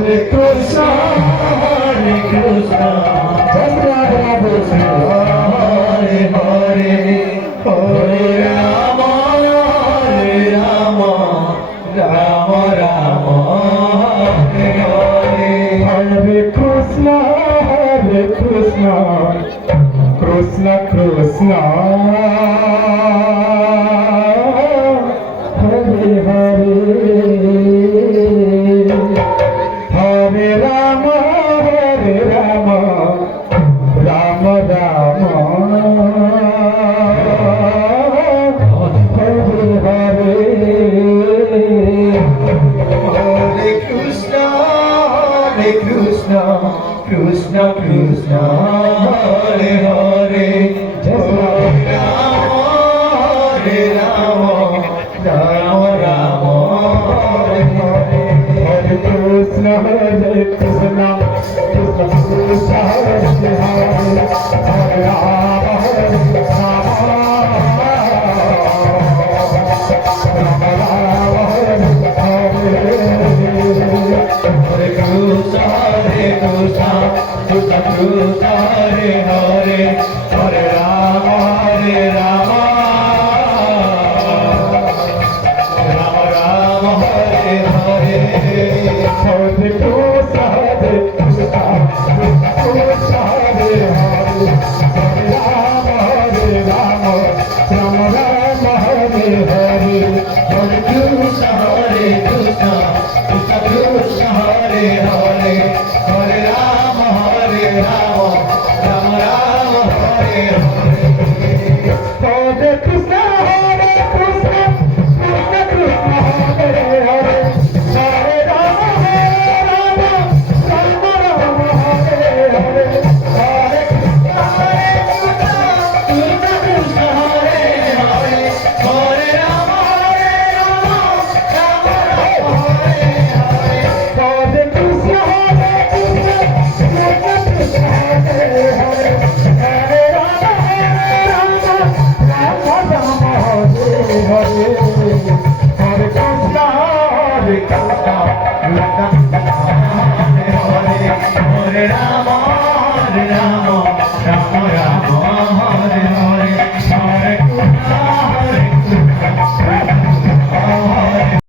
Krishna Krishna Hare Hare Hare Rama Rama Rama Hare Hare Hare Krishna Krishna Krishna Hare Hare Hare Rama Rama Rama Hare Hare Hare Krishna Krishna Krishna Hare Hare Hare Rama Hare Hare Hare Rama Rama Rama Hare Hare Hare Krishna Hare Krishna Krishna Hare Hare Hare Rama Rama Rama Hare Hare Hare Krishna Krishna Krishna Hare Hare